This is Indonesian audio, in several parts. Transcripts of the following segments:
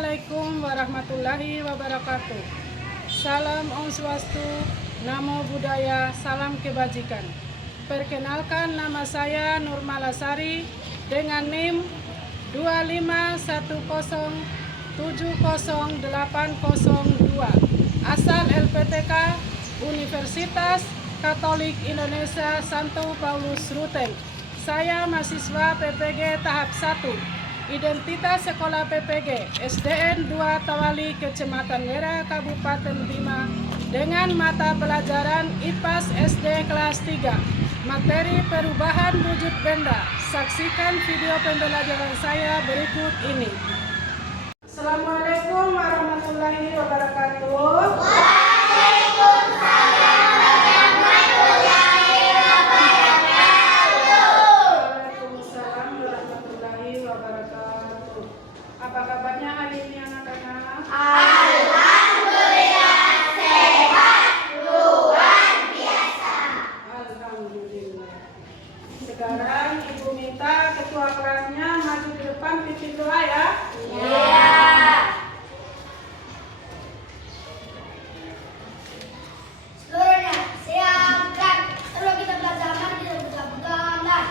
Assalamualaikum warahmatullahi wabarakatuh. Salam Om Swastiastu, Namo Buddhaya, salam kebajikan. Perkenalkan, nama saya Nurmalasari dengan NIM 251070802, asal LPTK Universitas Katolik Indonesia Santo Paulus Ruteng. Saya mahasiswa PPG tahap 1. Identitas sekolah PPG SDN 2 Tawali, Kecamatan Wera, Kabupaten Bima, dengan mata pelajaran IPAS SD kelas 3. Materi perubahan wujud benda. Saksikan video pembelajaran saya berikut ini. Assalamualaikum warahmatullahi wabarakatuh. Apa kabarnya hari ini anak-anak? Alhamdulillah sehat, luar biasa. Alhamdulillah. Sekarang Ibu minta ketua kelasnya maju ke depan pimpin doa ya. Iya. Seluruhnya siapkan. Kalau kita belajar kita buka-bukaan dan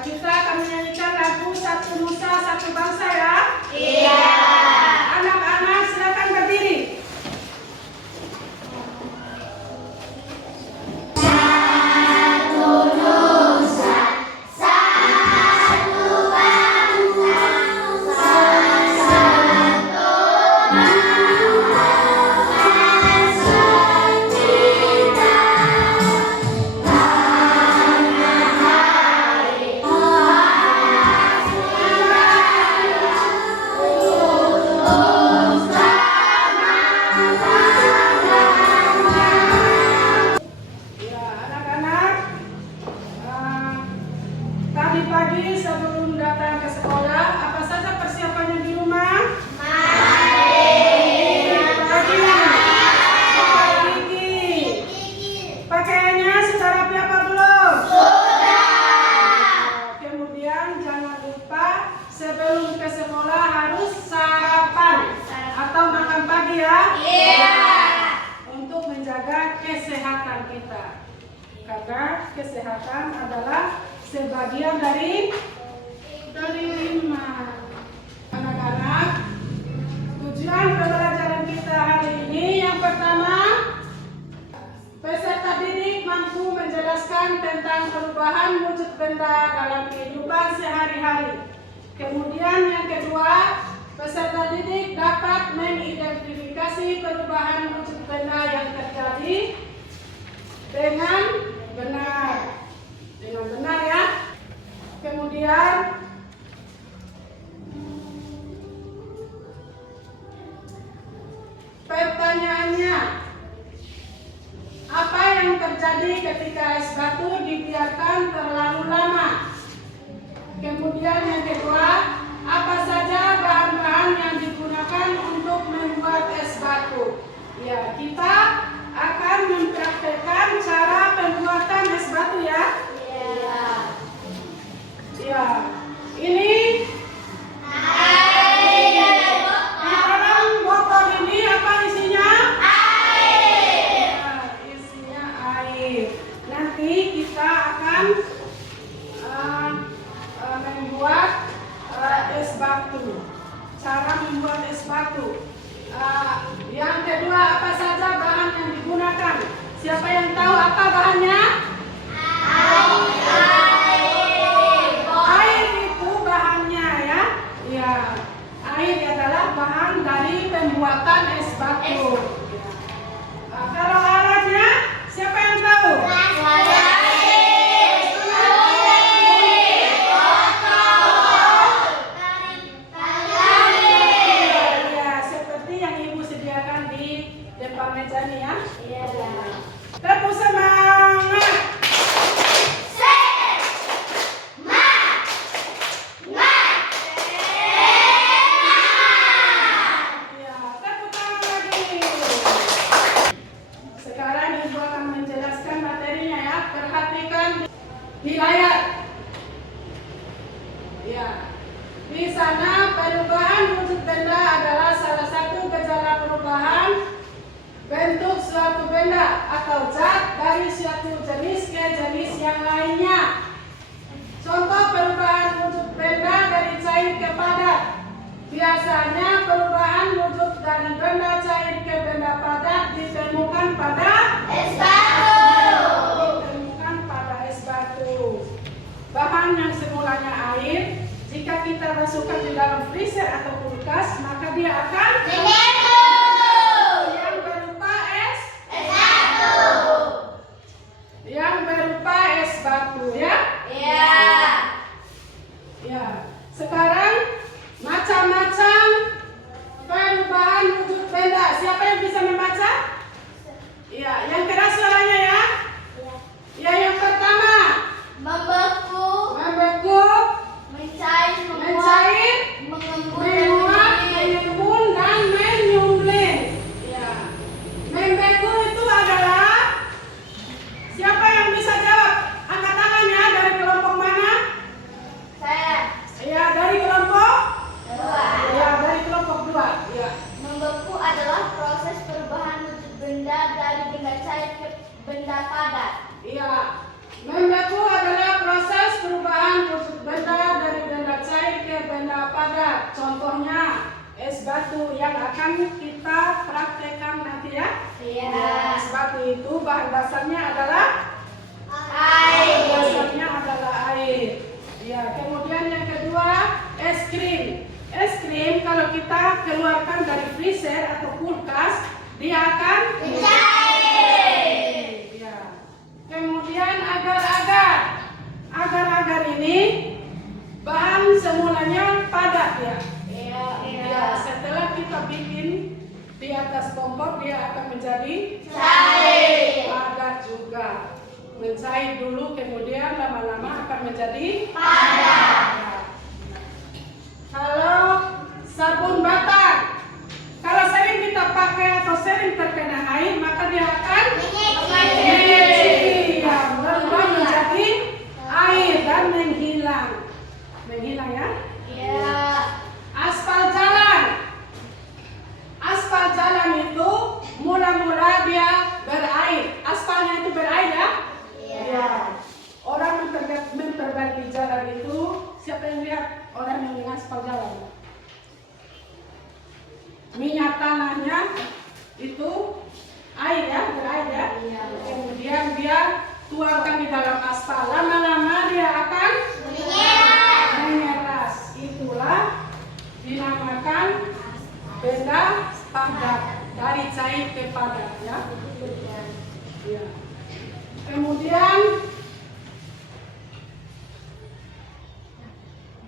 kita akan menyanyikan lagu Satu Nusa Satu Bangsa ya. iya. Anak-anak silakan berdiri. Tadi pagi sebelum datang ke sekolah, apa saja persiapannya di rumah? Pakaiannya sudah rapi apa belum? Sudah. Kemudian jangan lupa sebelum ke sekolah harus sarapan atau makan pagi ya. Iya. Untuk menjaga kesehatan kita. Karena kesehatan adalah sebagian dari iman. Anak-anak, tujuan pembelajaran kita hari ini yang pertama, peserta didik mampu menjelaskan tentang perubahan wujud benda dalam kehidupan sehari-hari. Kemudian yang kedua, peserta didik dapat mengidentifikasi perubahan wujud benda yang terjadi dengan benar ya. Kemudian pertanyaannya, apa yang terjadi ketika es batu dibiarkan terlalu lama? Kemudian yang kedua, apa saja bahan-bahan Ya, kita akan mempraktekkan cara pembuatan es batu ya. Ya, ini di dalam botol ini apa isinya? Air. Ya, isinya air. Nanti kita akan membuat es batu. Cara membuat es batu. Yang kedua, apa saja bahan yang digunakan? Siapa yang tahu apa bahannya? Air itu bahannya ya. Ya, air adalah bahan dari pembuatan es batu. Kalau alatnya, siapa yang tahu? Depan meja nih ya. Tepuk semangat. Ya, tepuk tangan lagi. Sekarang Ibu akan menjelaskan materinya ya. Perhatikan di layar. Ya. Di sana perubahan wujud benda adalah salah satu gejala perubahan bentuk suatu benda atau zat dari suatu jenis ke jenis yang lainnya. Contoh perubahan wujud benda dari cair ke padat. Biasanya perubahan wujud dari benda cair ke benda padat ditemukan pada es batu. Bahan yang semulanya air, jika kita masukkan di dalam freezer atau kulkas, maka dia akan yang berupa es batu ya. Ya. Sekarang macam-macam perubahan wujud benda. Siapa yang bisa membaca? Ya, yang keras suaranya ya. Ya, yang pertama membeku, mencair, menguap, mengembun, dan menyumbling. Ya. Membeku itu adalah, siapa yang bisa jawab? Angkat tangan ya, dari kelompok mana? Saya. Ya, dari kelompok 2. Ya, dari kelompok 2. Ya. Membeku adalah proses perubahan wujud benda dari benda cair ke benda padat. Iya. Membeku adalah proses perubahan wujud benda dari benda cair ke benda padat. Contohnya es batu yang akan kita praktekkan nanti ya. Es batu itu bahan dasarnya adalah Air. Dasarnya adalah air. Ya, kemudian yang kedua, es krim. Es krim kalau kita keluarkan dari freezer atau kulkas, dia akan mencair. Ya. Kemudian agar-agar. Agar-agar ini bahan semulanya padat ya. Ya, setelah kita bikin di atas kompor, dia akan menjadi Cair. padat juga. Mencair dulu, kemudian lama-lama akan menjadi Padat. Kalau sabun batang, kalau sering kita pakai atau sering terkena air, maka dia akan mengecil, ya, berubah menjadi air dan menghilang ya. Aspal jalan itu mula-mula dia berair. Aspalnya itu berair ya. Ya. Orang memperbaiki jalan itu, siapa yang lihat orang yang mengaspal jalan? Minyak tanahnya itu air ya, berair ya. Kemudian dia tuangkan di dalam aspal. Lama-lama dia akan mengeras. Itulah dinamakan benda padat, dari cair ke padat ya. Ya. Kemudian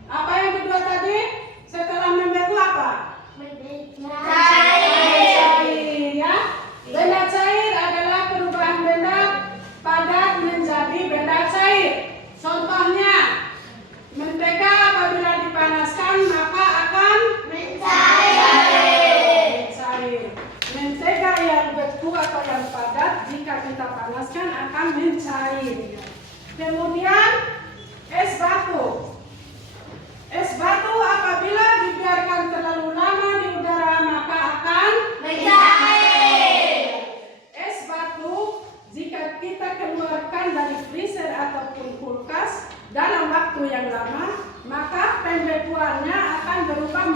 apa yang kedua tadi? Setelah membeku apa? Cair ya. Benda cair adalah perubahan benda padat menjadi benda cair. Contohnya, mentega apabila dipanaskan maka akan mencair. Mentega yang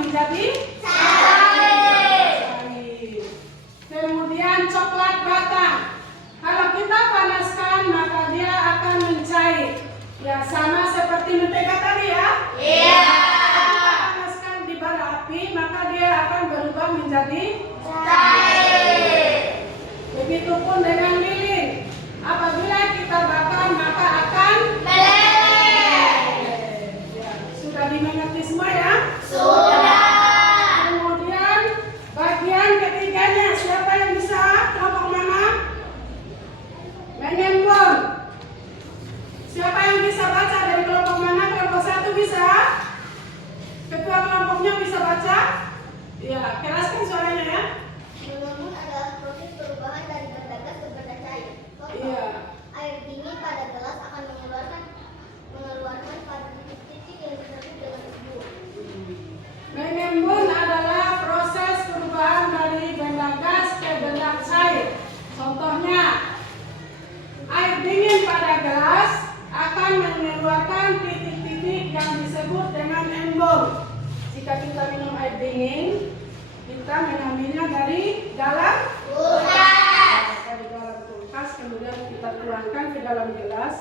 menjadi Cair. Kemudian coklat batang. Kalau kita panaskan maka dia akan mencair. Ya sama seperti mentega tadi ya. Iya. Kita panaskan di bara api maka dia akan berubah menjadi Cair. Begitupun dengan lilin. Apabila kita bakar maka akan Meleleh. Ya, sudah dimengerti semua ya? Sudah. Kemudian bagian ketiganya siapa yang bisa? Kelompok mana? Mengembon. Siapa yang bisa baca dari kelompok mana? Kelompok 1 bisa? Ketua kelompoknya bisa baca? Ya, keraskan suaranya ya. Mengembun adalah proses perubahan dari benda gas ke benda cair. Contoh, Iya. air dingin pada gelas akan mengeluarkan pada titik-titik yang disebut dengan embun. Mengembun adalah proses perubahan dari benda gas ke benda cair. Contohnya, air dingin pada gelas akan mengeluarkan titik-titik yang disebut dengan embun. Jika kita minum air dingin, kita mengambilnya dari dalam kulkas, kemudian kita tuangkan ke dalam gelas.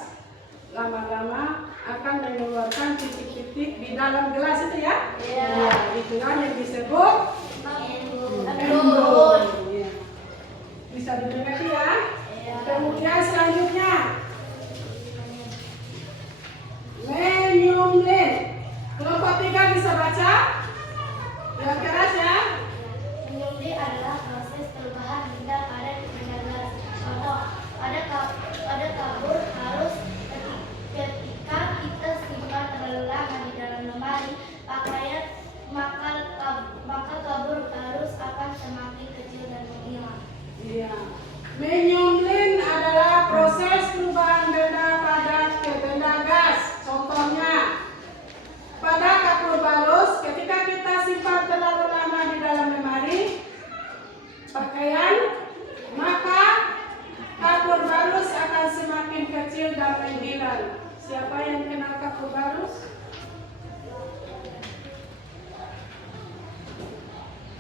Lama-lama akan mengeluarkan titik-titik di dalam gelas itu ya. Iya. Ya, itulah yang disebut Embun. embun. Ya. Bisa dimengerti ya. Iya. Kemudian selanjutnya menyumlin. Kelompok 3 bisa baca? Yang keras ya. Menyumli adalah proses perubahan benda pada benda gas. Contoh, ada kabur harus ketika kita simpan terlalu lama di dalam lemari pakaian, maka kabur harus akan semakin kecil dan menghilang. Iya. Menyumlin adalah proses perubahan benda padat ke benda gas. Contohnya, pada kapur bagus, ketika kita simpan terlalu lama di dalam lemari pakaian, maka kapur bagus akan semakin kecil dan menghilang. Siapa yang kenal kapur bagus?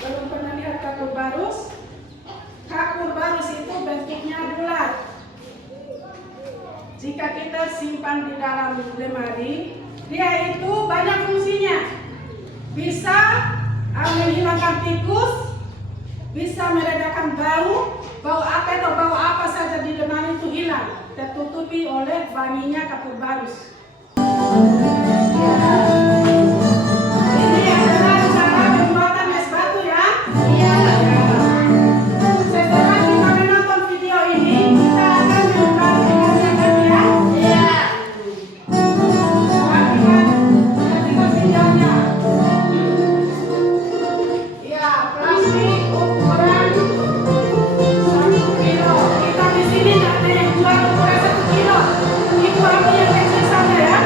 Belum pernah lihat kapur bagus? Kapur bagus itu bentuknya bulat. Jika kita simpan di dalam lemari, dia itu banyak fungsinya. Bisa menghilangkan tikus, bisa meredakan bau apa saja di lemari itu hilang, tertutupi oleh wanginya kapur bagus. Ini adalah cara pembuatan es batu ya. Setelah kita menonton video ini, kita akan mempraktikasikan ya. Perhatikan videonya. Ya, plastik ukuran 1 kilo. Kita di sini tidak ada yang jual ukuran 1 kilo. Itu ambil yang kecil saja ya.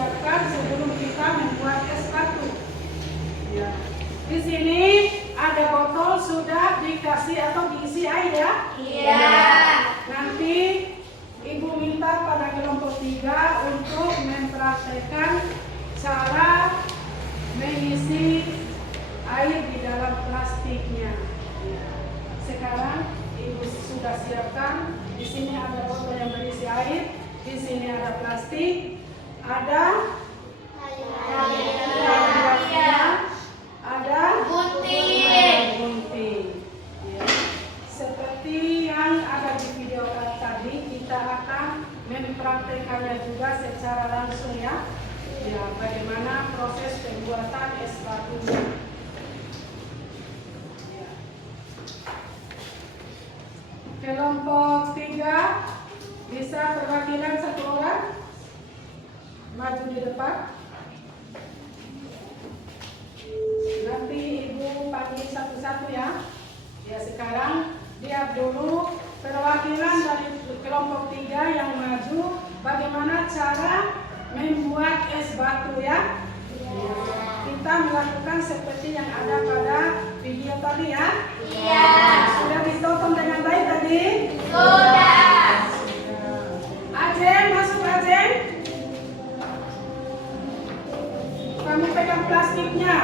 siapkan sebelum kita membuat es batu. Ya. Di sini ada botol sudah dikasih atau diisi air ya? Iya. Nanti Ibu minta pada kelompok 3 untuk mempraktekkan cara mengisi air di dalam plastiknya. Sekarang Ibu sudah siapkan. Di sini ada botol yang berisi air. Di sini ada plastik. Ada ada gunting. Ya. Seperti yang ada di video tadi, kita akan mempraktekannya juga secara langsung ya. Ya, bagaimana proses pembuatan es batunya. Ya. Kelompok 3 bisa perwakilan 1 orang maju di depan. Nanti Ibu panggil satu-satu ya. Ya, sekarang lihat dulu perwakilan dari kelompok 3 yang maju bagaimana cara membuat es batu ya. Ya. Kita melakukan seperti yang ada pada video tadi ya. Iya. Sudah ditonton dengan baik tadi? Sudah. Ajen, masuk Ajen. Kamu pegang plastiknya.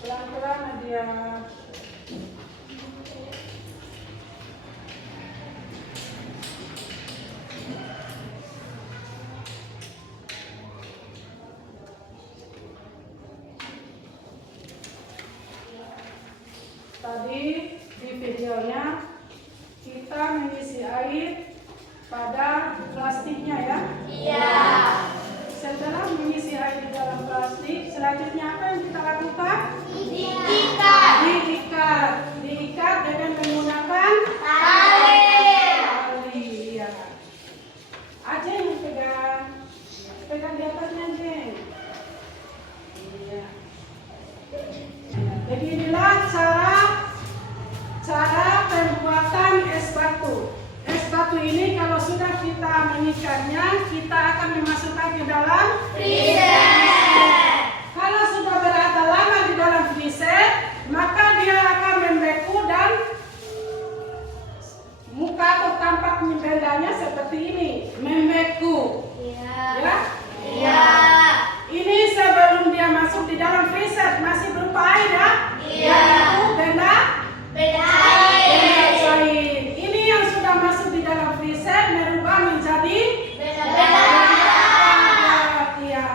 Pelan-pelan Nadia. Tadi di videonya kita mengisi air pada plastiknya ya. Iya. Setelah mengisi air di dalam plastik, selanjutnya apa yang kita lakukan? Diikat. Diikat dengan menggunakan Tali. tali. Ya. Aja yang pegang di atasnya aja. Iya. Jadi inilah cara pembuatan es batu. Es batu ini kalau sudah kita mengikatnya, kita akan memasukkan ke dalam Freezer. Kalau sudah berada lama di dalam freezer, maka dia akan membeku dan muka atau tampak membedanya seperti ini, membeku. Iya. Ya? Iya. Ini sebelum dia masuk di dalam freezer masih berupa air ya? Iya. Yaitu benda Cair. cair. Ini yang sudah masuk di dalam freezer merubah menjadi Benda. ya.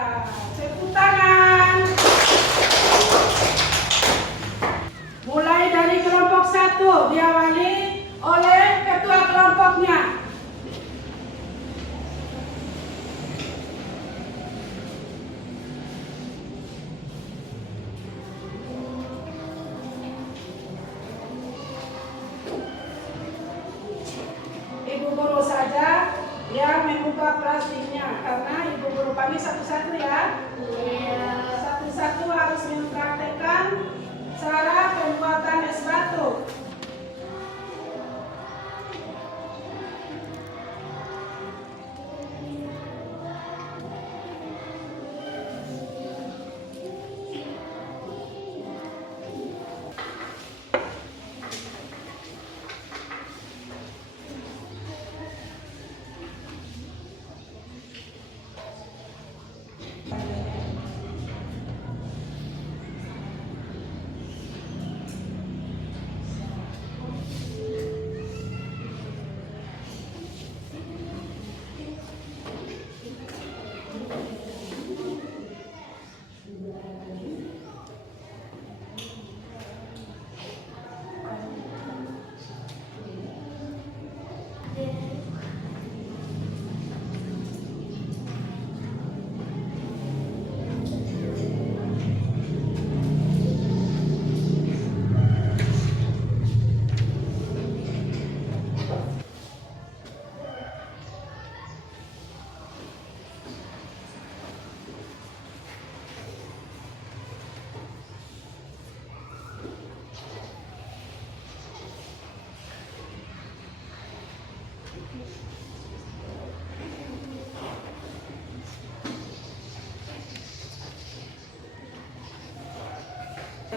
Tepuk tangan. Mulai dari kelompok 1 diawali oleh ketua kelompoknya. Ibu guru saja yang membuka plastiknya karena ibu guru panggil satu-satu ya. Iya. Satu-satu harus mempraktekkan cara pembuatan es batu.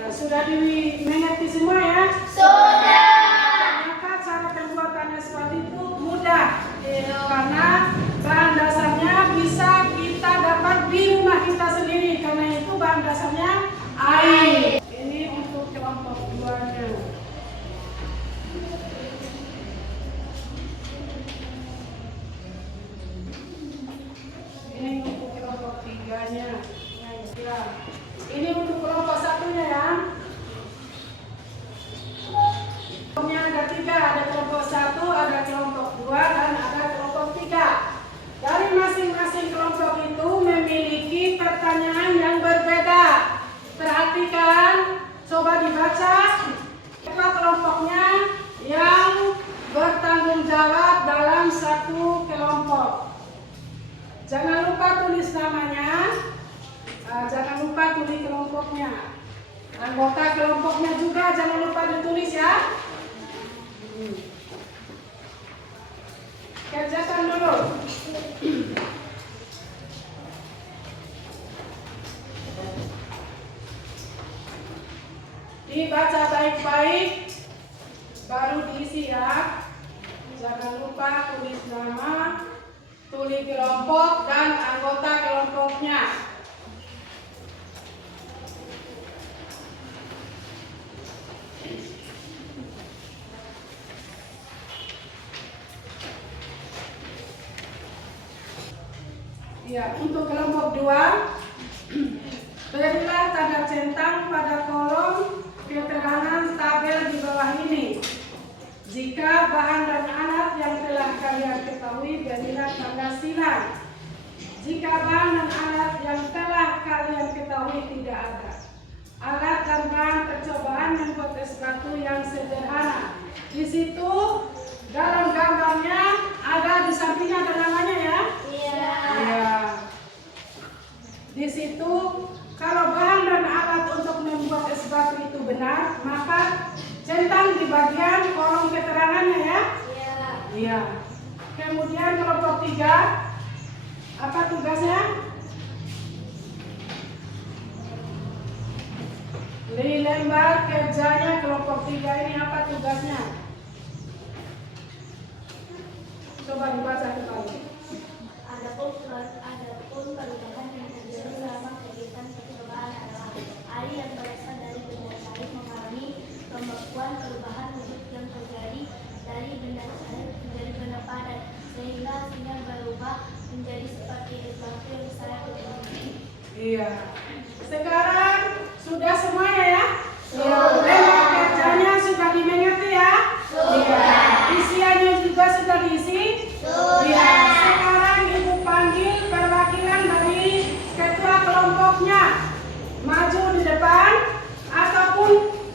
Sudah dimengerti semua ya? Sudah. Maka cara pembuatan es batu itu mudah, karena bahan dasarnya bisa kita dapat di rumah kita sendiri. Karena itu bahan dasarnya air. Ini untuk kelompok 2-nya. Ini untuk kelompok 3-nya. Ya. Ini untuk kelompok 1-nya ya. Kelompoknya ada 3, ada kelompok 1, ada kelompok 2, dan ada kelompok 3. Dari masing-masing kelompok itu memiliki pertanyaan yang berbeda. Perhatikan, coba dibaca. Siapa kelompoknya yang bertanggung jawab dalam satu kelompok? Jangan lupa tulis namanya. Jangan lupa tulis kelompoknya. Anggota kelompoknya juga jangan lupa ditulis ya. Kerjakan dulu. Dibaca baik-baik, baru diisi ya. Jangan lupa tulis nama, tulis kelompok dan anggota kelompoknya. Ya, untuk kelompok 2, berilah tanda centang pada kolom keterangan tabel di bawah ini. Jika bahan dan alat yang telah kalian ketahui, berilah tanda silang. Jika bahan dan alat yang telah kalian ketahui tidak ada. Alat dan bahan percobaan membuat es batu yang sederhana. Di situ dalam gambarnya ada, di sampingnya ada namanya ya. Ya. Di situ kalau bahan dan alat untuk membuat es batu itu benar, maka centang di bagian kolom keterangannya ya. Iya. Kemudian kelompok 3, apa tugasnya? Di lembar kerjanya kelompok 3 ini apa tugasnya? Coba dibaca kembali. Adapun perubahan yang terjadi selama kegiatan percobaan adalah air yang berasal dari benda cair mengalami pembekuan perubahan wujud yang terjadi dari benda cair menjadi benda padat sehingga hasilnya berubah menjadi seperti es batu yang saya ketahui. Iya. Sekarang sudah semuanya ya? Sudah. Lembar kerjanya sudah dimengerti ya? Sudah. Isiannya juga sudah diisi? Sudah. Iya. Sekarang Ibu panggil perwakilan dari ketua kelompoknya maju di depan, ataupun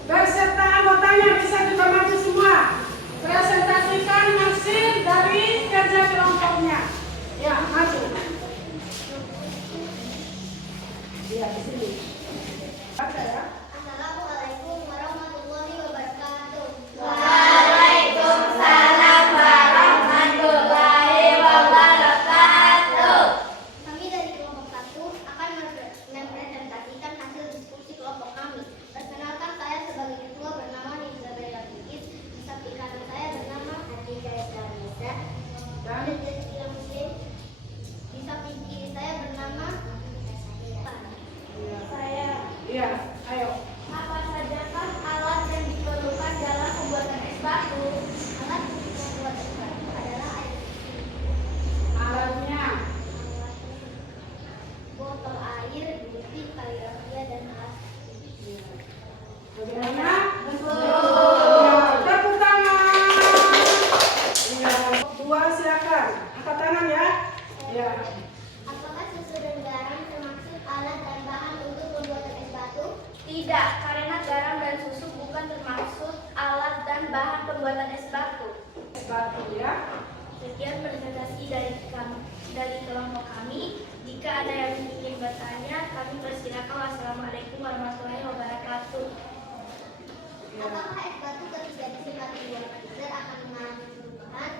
beserta anggotanya bisa juga maju semua. Presentasikan hasil dari kerja kelompoknya. Ya, maju. Iya, di sini. Baca ya. Assalamualaikum warahmatullahi wabarakatuh. Waalaikumsalam warahmatullahi wabarakatuh. Kami dari kelompok 1 akan mempresentasikan hasil diskusi kelompok kami. Perkenalkan, saya sebagai ketua bernama Nizabella Bikis. Di samping kanan saya bernama Atika Eslamisa. Dan Di samping kiri saya bernama iya, ayo. Apa sajakah alat yang diperlukan dalam pembuatan es batu? Alat untuk membuat es batu adalah air Alatnya. botol air, gunting, tali rafia, dan plastik. Bagaimana? Ya, tepuk tangan. Ya, 2 silakan. Angkat tangan ya. Ya. Apakah susu dan garam termasuk alat dan bahan untuk pembuatan es batu? Tidak, karena garam dan susu bukan termasuk alat dan bahan pembuatan es batu. Es batu ya. Sekian presentasi dari kelompok kami. Jika ada yang ingin bertanya, kami persilakan. Wassalamualaikum warahmatullahi wabarakatuh. Ya. Apakah es batu ketika disimpan di ruang freezer akan mengalami perubahan?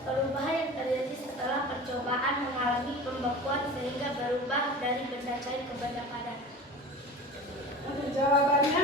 Perubahan yang terjadi setelah percobaan mengalami pembekuan sehingga berubah dari benda cair ke benda padat. Untuk jawabannya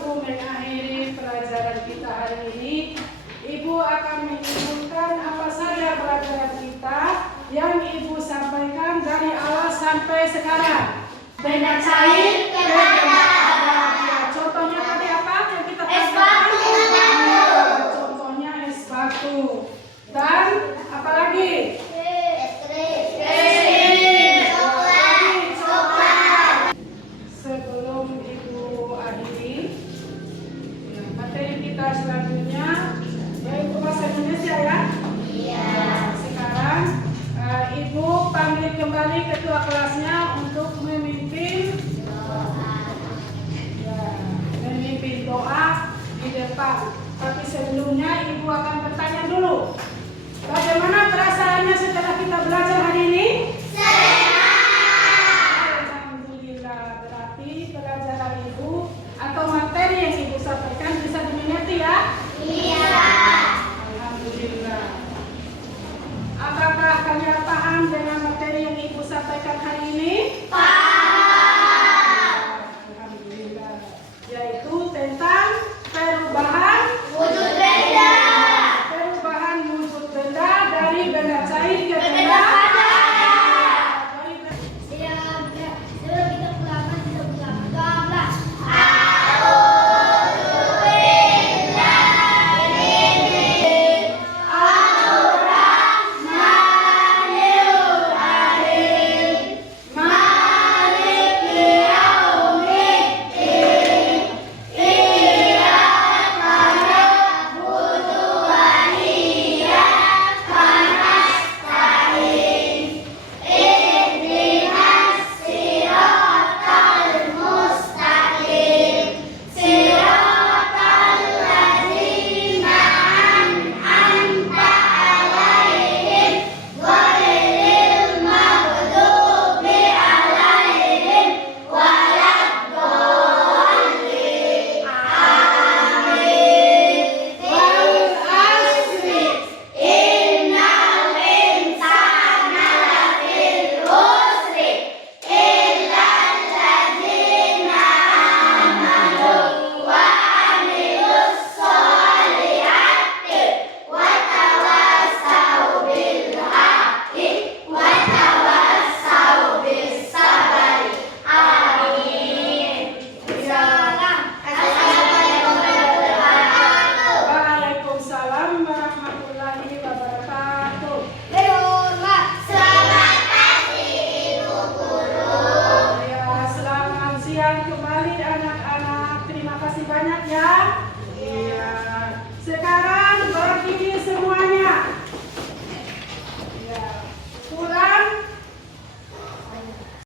Ibu mengakhiri pelajaran kita hari ini, Ibu akan menyebutkan apa saja pelajaran kita yang Ibu sampaikan dari awal sampai sekarang. Benda cair, benda adat. Ya, contohnya tadi apa yang kita Es batu. Contohnya es batu. Dan apa lagi? Sebelum Ibu akhiri, ya, materi kita selanjutnya yaitu bahasa Indonesia ya. Sekarang Ibu panggil kembali ketua kelasnya untuk memimpin doa di depan. Tapi sebelumnya Ibu akan bertanya dulu, bagaimana perasaannya setelah kita belajar